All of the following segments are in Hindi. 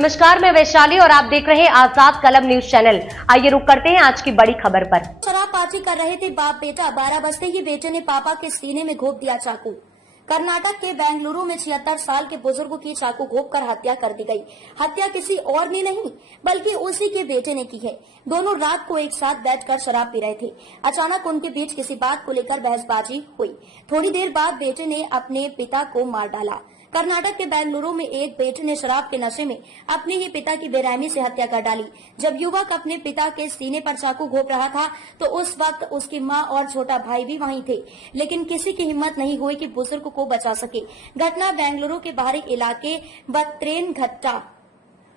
नमस्कार, मैं वैशाली और आप देख रहे हैं आजाद कलम न्यूज चैनल। आइए रुक करते हैं आज की बड़ी खबर पर। शराबबाजी कर रहे थे बाप बेटा। 12 बजते ही बेटे ने पापा के सीने में घोंप दिया चाकू। कर्नाटक के बेंगलुरु में 76 साल के बुजुर्ग की चाकू घोंपकर हत्या कर दी गई। हत्या किसी और ने नहीं बल्कि उसी के बेटे ने की है। दोनों रात को एक साथ बैठकर शराब पी रहे थे। अचानक उनके बीच किसी बात को लेकर बहसबाजी हुई। थोड़ी देर बाद बेटे ने अपने पिता को मार डाला। कर्नाटक के बेंगलुरु में एक बेटे ने शराब के नशे में अपने ही पिता की बेरहमी से हत्या कर डाली। जब युवक अपने पिता के सीने पर चाकू घोंप रहा था तो उस वक्त उसकी मां और छोटा भाई भी वहीं थे, लेकिन किसी की हिम्मत नहीं हुई कि बुजुर्ग को बचा सके। घटना बेंगलुरु के बाहरी इलाके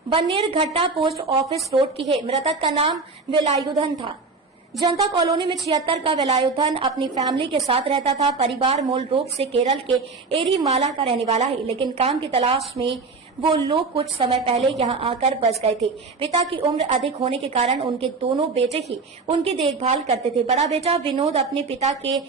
बन्नेरघट्टा पोस्ट ऑफिस रोड की है। मृतक का नाम वेलायुधन था। जनता कॉलोनी में 76 का वेलायुधन अपनी फैमिली के साथ रहता था। परिवार मूल रूप से केरल के एरीमाला का रहने वाला है, लेकिन काम की तलाश में वो लोग कुछ समय पहले यहां आकर बस गए थे। पिता की उम्र अधिक होने के कारण उनके दोनों बेटे ही उनकी देखभाल करते थे। बड़ा बेटा विनोद अपने पिता के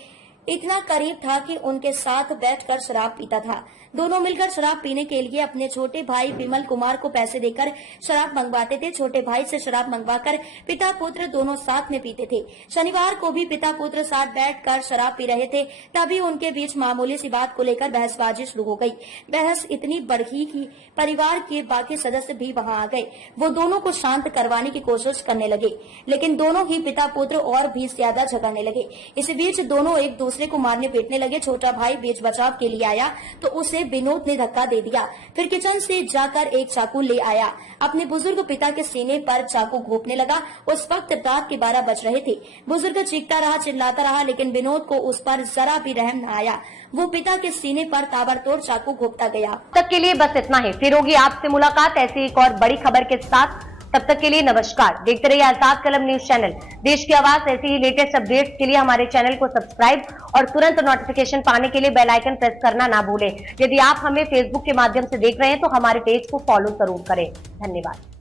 इतना करीब था कि उनके साथ बैठकर शराब पीता था। दोनों मिलकर शराब पीने के लिए अपने छोटे भाई विमल कुमार को पैसे देकर शराब मंगवाते थे। छोटे भाई से शराब मंगवाकर पिता पुत्र दोनों साथ में पीते थे। शनिवार को भी पिता पुत्र साथ बैठकर शराब पी रहे थे, तभी उनके बीच मामूली सी बात को लेकर बहसबाजी शुरू हो गई। बहस इतनी बढ़ी कि परिवार के बाकी सदस्य भी वहां आ गए। वो दोनों को शांत करवाने की कोशिश करने लगे, लेकिन दोनों ही पिता पुत्र और भी ज्यादा झगड़ने लगे। इस बीच दोनों एक दूसरे को मारने पीटने लगे। छोटा भाई बीच बचाव के लिए आया तो उसे विनोद ने धक्का दे दिया। फिर किचन से जाकर एक चाकू ले आया। अपने बुजुर्ग पिता के सीने पर चाकू घोंपने लगा। उस वक्त रात के 12 बज रहे थे। बुजुर्ग चीखता रहा, चिल्लाता रहा, लेकिन विनोद को उस पर जरा भी रहम न आया। वो पिता के सीने पर ताबड़तोड़ चाकू घोंपता गया। तब के लिए बस इतना ही। फिर होगी आपसे मुलाकात ऐसी एक और बड़ी खबर के साथ। तब तक के लिए नमस्कार। देखते रहिए आजाद कलम न्यूज चैनल। देश की आवाज ऐसी ही लेटेस्ट अपडेट्स के लिए हमारे चैनल को सब्सक्राइब और तुरंत नोटिफिकेशन पाने के लिए बेल आइकन प्रेस करना ना भूलें। यदि आप हमें फेसबुक के माध्यम से देख रहे हैं तो हमारे पेज को फॉलो जरूर करें। धन्यवाद।